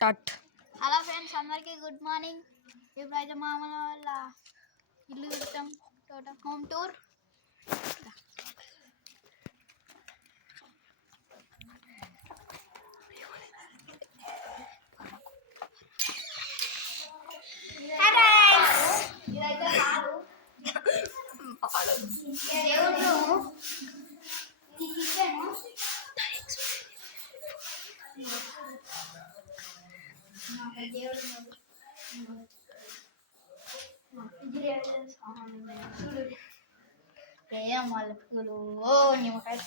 Start. Hello friends, అందరికీ good morning. ఇప్పుడైతే మామూలు వాళ్ళ ఇల్లు చూస్తాం, టోటల్ హోమ్ టూర్. ఇదైతే హాలు, దేవుడు రూము, ఇది కిచెన్. దేవుడు చూడు, ఏం మల్లెపూలు, ఓ నిమ్మకాయ.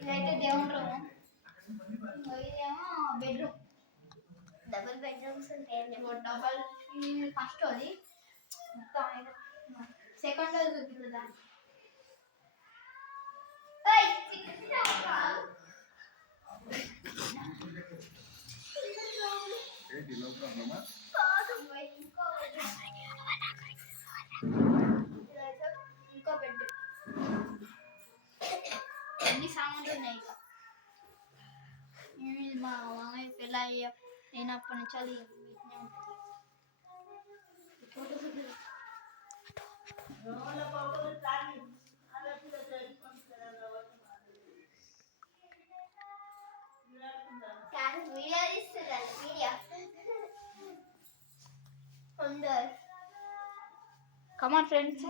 ఇదైతే దేవుడు రూమ్, ఇదేమో బెడ్రూమ్. డబుల్ బెడ్రూమ్స్ ఉంటాయి. డబల్ ఫస్ట్ అది సెకండ్ అది చూపించదు దాన్ని. ఇంకో బెడ్, అన్ని సామాన్లు ఉన్నాయి. మా మామయ్య పెళ్ళి అయినప్పటి నుంచి అది కమాన్ ఫ్రెండ్స్.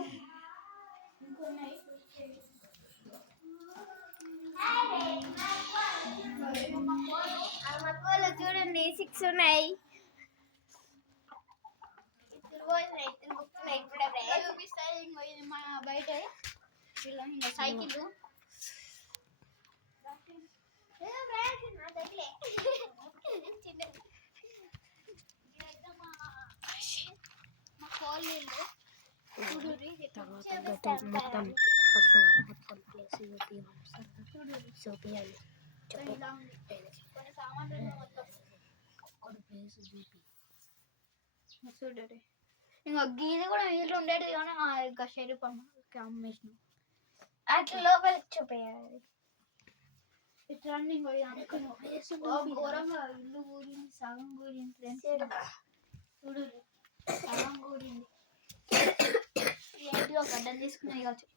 చూడండి 6 ఉన్నాయి. చూపిస్తాయి. ఇది మా బయట ఇంకా సైకిల్. మా కాలనీలో చూడండి. ఇంకా గీది కూడా వీళ్ళు ఉండేది కానీ ఇంకా షెరీఫ్ అమ్మేసిన అట్లా లోపలికి చూపేయాలి. ఇట్లా ఘోరంగా ఇల్లు కూలింది, సగం కూలింది ఫ్రెండ్స్. చూడు సగం కూలింది. ఏంటి ఒక గడ్డలు తీసుకున్నాయి కావచ్చు.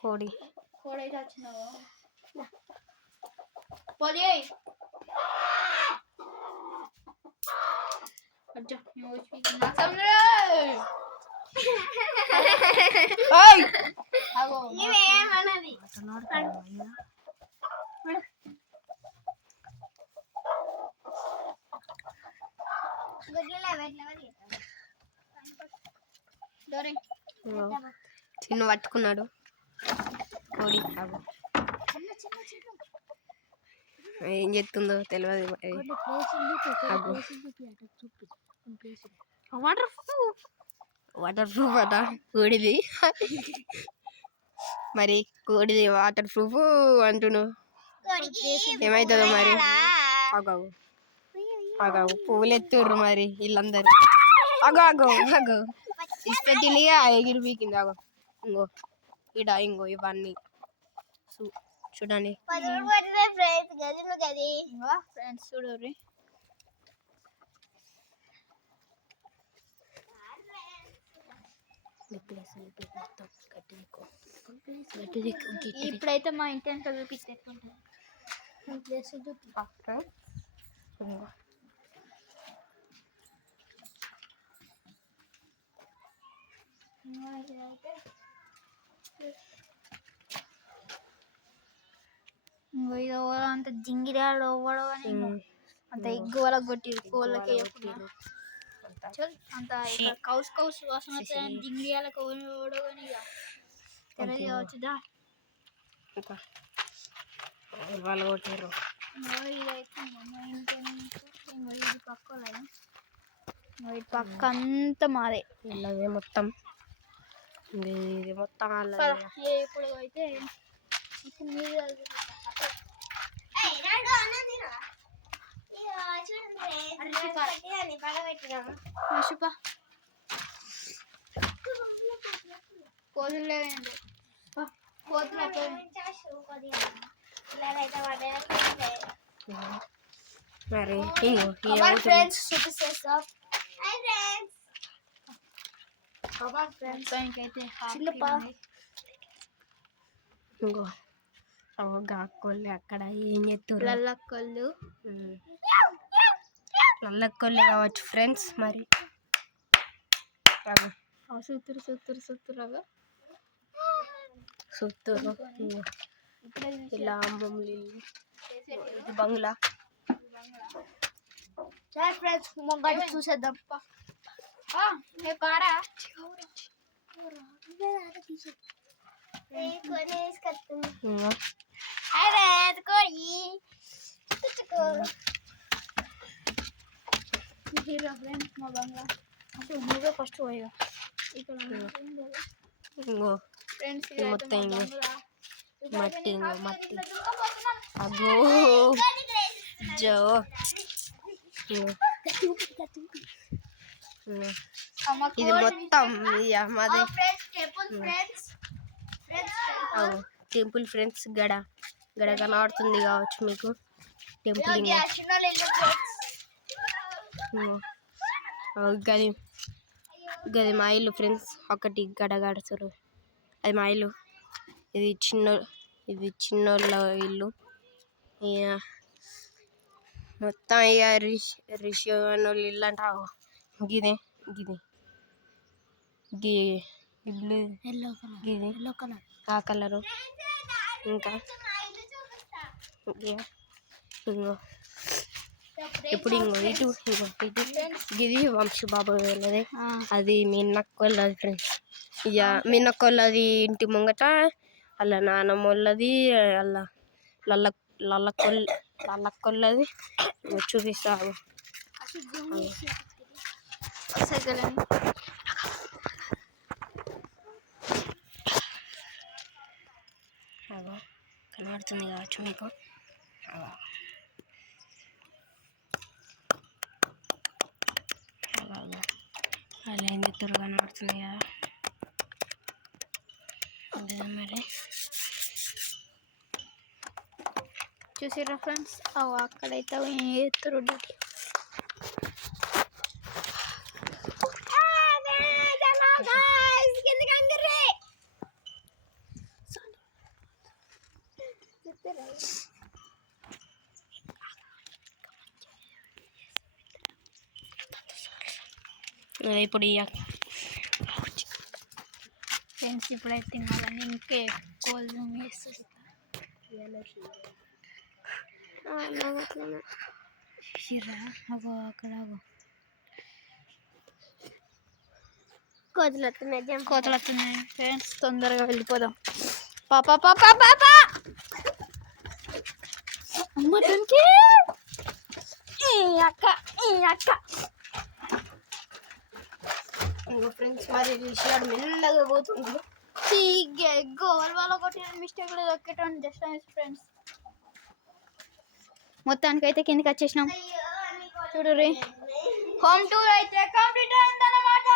కోడి అయితే వచ్చినావు పోలే. ఇవేమన్నది చిన్న పట్టుకున్నాడు కోడి. ఏం చెప్తుందో తెలియదు. వాటర్ ప్రూఫ్ అట కోడిది. మరి కోడిది వాటర్ ప్రూఫ్ అంటున్నావు, ఏమవుతుందో మరి. అగావు అగావు పువ్వులు ఎత్తుర్రు మరి వీళ్ళందరూ. అగో అగో అగో ఇష్టటిలిగా ఎగిరి పీకింది. అగో ఇంగో ఇడ ఇంగో ఇవన్నీ చూడండి ఫ్రెండ్స్. చూడండి ఇప్పుడైతే మా ఇంటి అంతా చూపిస్తే ఇది అంత జింగిరాలు అవ్వడం అని అంత ఎగ్గు వల్ల కొట్టి కోళ్ళకి అంత కౌస్ కౌస్ వాసన వస్తాయని జింగిరాలకు ఓవడం అని తెలియదు కావచ్చుదా. వాళ్ళు కొట్టారు. ఇదైతే ఇది పక్క ఇది పక్క అంతా మాదే. ఇలాగే మొత్తం ఇది మొత్తం ఇప్పుడు అయితే మీరు శుభ కోతులు లేవండి కోతులు మరి ఫ్రెండ్స్ చూపిస్తాం ఇంకైతే ఇంకో గాక్కోళ్ళు అక్కడ ఏం చేస్తారు లల్లక్కళ్ళు నల్లక్కోళ్ళు కావచ్చు ఫ్రెండ్స్. మరి సుత్తురుగా సుత్తూరు ఇలా అమ్మమ్మలు ఇది బంగ్లా. ఫ్రెండ్స్ ముంగడి చూసేద్దాం కారా ఫ్రెండ్స్ మా బంగ్లా అసలు నువ్వే ఫస్ట్ పోయా ఇక్కడ ఇంకో ఫ్రెండ్స్ మొత్తం ఇంకో మట్టి ఇంకో మట్టి అగో జో ఇది మొత్తం మాది టెంపుల్ ఫ్రెండ్స్. గడ కనబడుతుంది కావచ్చు మీకు టెంపుల్. గది గది మా ఇల్లు ఫ్రెండ్స్. ఒకటి గడ కడతారు అది మా ఇల్లు. ఇది చిన్నోళ్ళ ఇల్లు. ఇక మొత్తం ఇక రిషి వాళ్ళ ఇల్లు అంట. గిదే గిది గిది ఎల్లో కలర్ ఆ కలరు. ఇంకా ఇంకో ఇప్పుడు ఇటు గిది వంశీబాబు వాళ్ళది. అది మీ నక్కోళ్ళది ఫ్రెండ్స్. ఇక మీ నక్కోళ్ళది ఇంటి ముంగట అలా నానమ్మ వాళ్ళది అలా లల్లక్కొల్లది చూపిస్తాను. అదో కనబడుతుంది కావచ్చు మీకు. అలా ఏం చెప్తారు కనబడుతుంది కదా. అదే మరి చూసిరా ఫ్రెండ్స్ అక్కడైతే ఎత్తురు ఇప్పుడు ఫ్రెండ్స్ ఇప్పుడైతే తినాలని ఇంకే కోళ్ళు వేస్తుంది. అక్కడ కోతులు వస్తున్నాయి ఫ్రెండ్స్. తొందరగా వెళ్ళిపోదాం. పాపా మటన్కి అక్క ఫ్రెండ్స్ మరి రిషియాడు మెల్లగా పోతుంది. గోల్ వాళ్ళ కొట్టిన మిస్టేక్ లేదు. ఒక్కటండి జస్ట్ ఫ్రెండ్స్. మొత్తానికి అయితే కిందకి వచ్చేసినాం. చూడు హోమ్ టూర్ అయితే కంప్లీట్ అయిందన్నమాట.